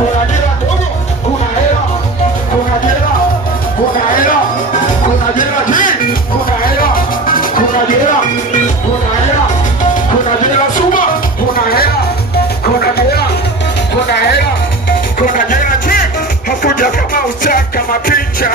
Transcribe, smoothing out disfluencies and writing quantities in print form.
kuna jela dogo, kuna hela, kuna jela, kuna hela, kuna jela hii, kuna hela, kuna jela, kuna hela, kuna jela suba, kuna hela, kuna jela, kuna hela, kuna jela hii. Hakuja kama utaka mapicha.